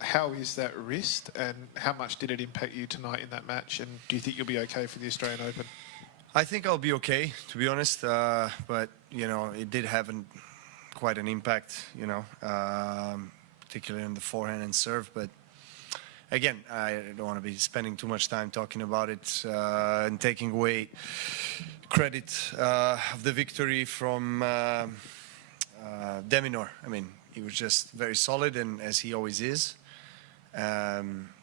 How is that wrist, and how much did it impact you tonight in that match? And do you think you'll be okay for the Australian Open? I think I'll be okay, to be honest. But it did have quite an impact, particularly on the forehand and serve. But again, I don't want to be spending too much time talking about it and taking away credit of the victory from Deminor. I mean, he was just very solid, and as he always is.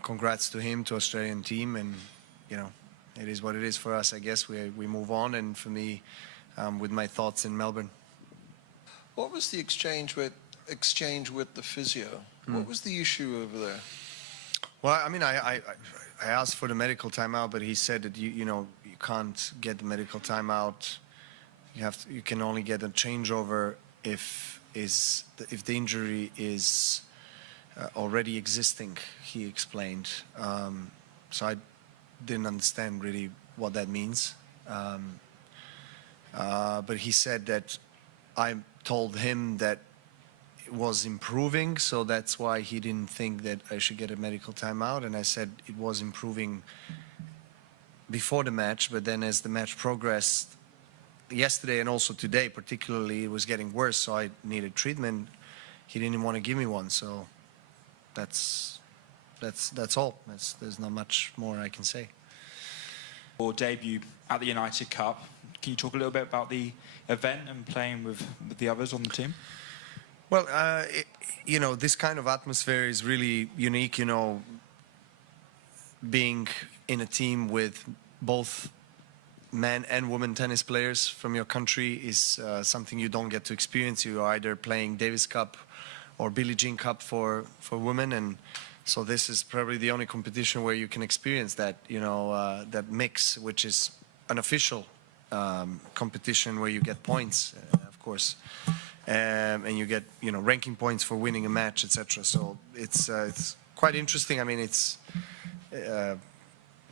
Congrats to him, to Australian team, and it is what it is for us. I guess we move on, and for me, with my thoughts in Melbourne. What was the exchange with the physio? What was the issue over there? Well, I mean, I asked for the medical timeout, but he said that you can't get the medical timeout. You can only get a changeover if the injury is already existing. He explained. So I didn't understand really what that means. But he said that I told him that it was improving, so that's why he didn't think that I should get a medical timeout. And I said it was improving before the match, but then as the match progressed, yesterday and also today particularly, it was getting worse, so I needed treatment. He didn't want to give me one, so that's all. There's not much more I can say. Or debut at the United Cup. Can you talk a little bit about the event and playing with the others on the team? Well, this kind of atmosphere is really unique, being in a team with both men and women tennis players from your country is something you don't get to experience. You're either playing Davis Cup or Billie Jean Cup for women, and so this is probably the only competition where you can experience that, that mix, which is an official competition where you get points, of course, and you get ranking points for winning a match, etc. So it's quite interesting. I mean, it's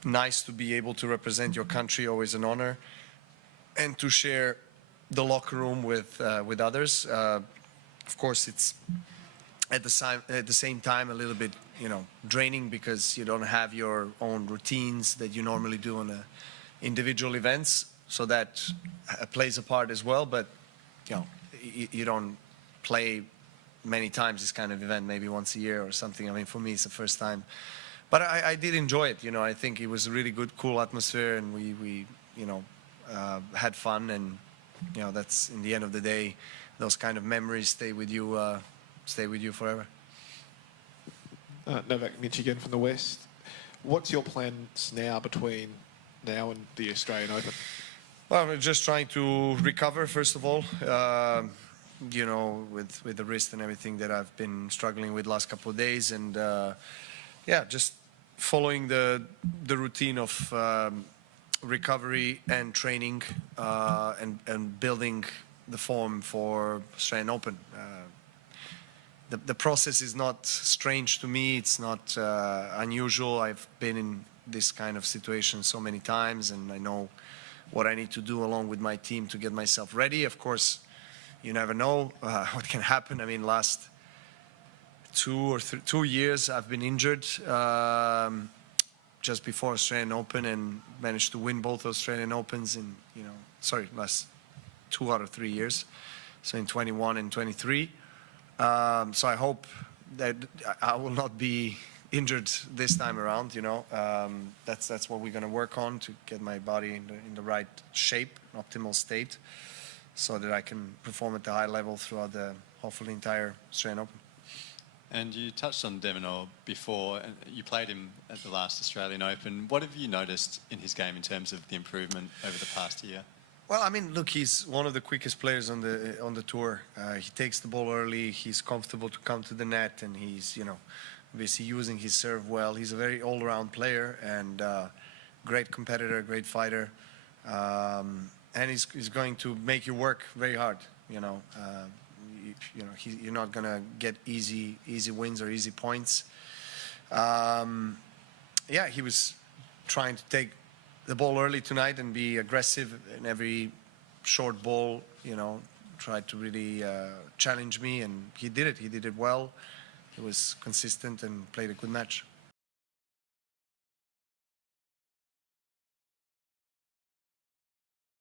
nice to be able to represent your country, always an honor, and to share the locker room with others. Of course, it's at the same time a little bit draining, because you don't have your own routines that you normally do on individual events, so that plays a part as well. But you don't play many times this kind of event, maybe once a year or something. I mean, for me, it's the first time. But I did enjoy it. I think it was a really good, cool atmosphere, and we had fun. And that's, in the end of the day, those kind of memories stay with you forever. Novak, Mitch again from the West. What's your plans now between now and the Australian Open? Well, we're just trying to recover, first of all, with the wrist and everything that I've been struggling with last couple of days, and just following the routine of recovery and training and building the form for Australian Open. The process is not strange to me. It's not unusual. I've been in this kind of situation so many times, and I know what I need to do along with my team to get myself ready. Of course, you never know what can happen. I mean, last 2 years I've been injured just before Australian Open, and managed to win both Australian Opens in last 2 out of 3 years, so in 21 and 23. So I hope that I will not be injured this time around. That's what we're going to work on, to get my body in the right shape, optimal state, so that I can perform at the high level throughout the hopefully entire Australian Open. And you touched on Deminor before, and you played him at the last Australian Open. What have you noticed in his game in terms of the improvement over the past year? Well, I mean, look, he's one of the quickest players on the tour. He takes the ball early. He's comfortable to come to the net, and he's obviously using his serve well. He's a very all-around player, and great competitor, great fighter, and he's going to make you work very hard. You're not gonna get easy wins or easy points. He was trying to take the ball early tonight and be aggressive in every short ball. Tried to really challenge me, and he did it. He did it well. he was consistent and played a good match.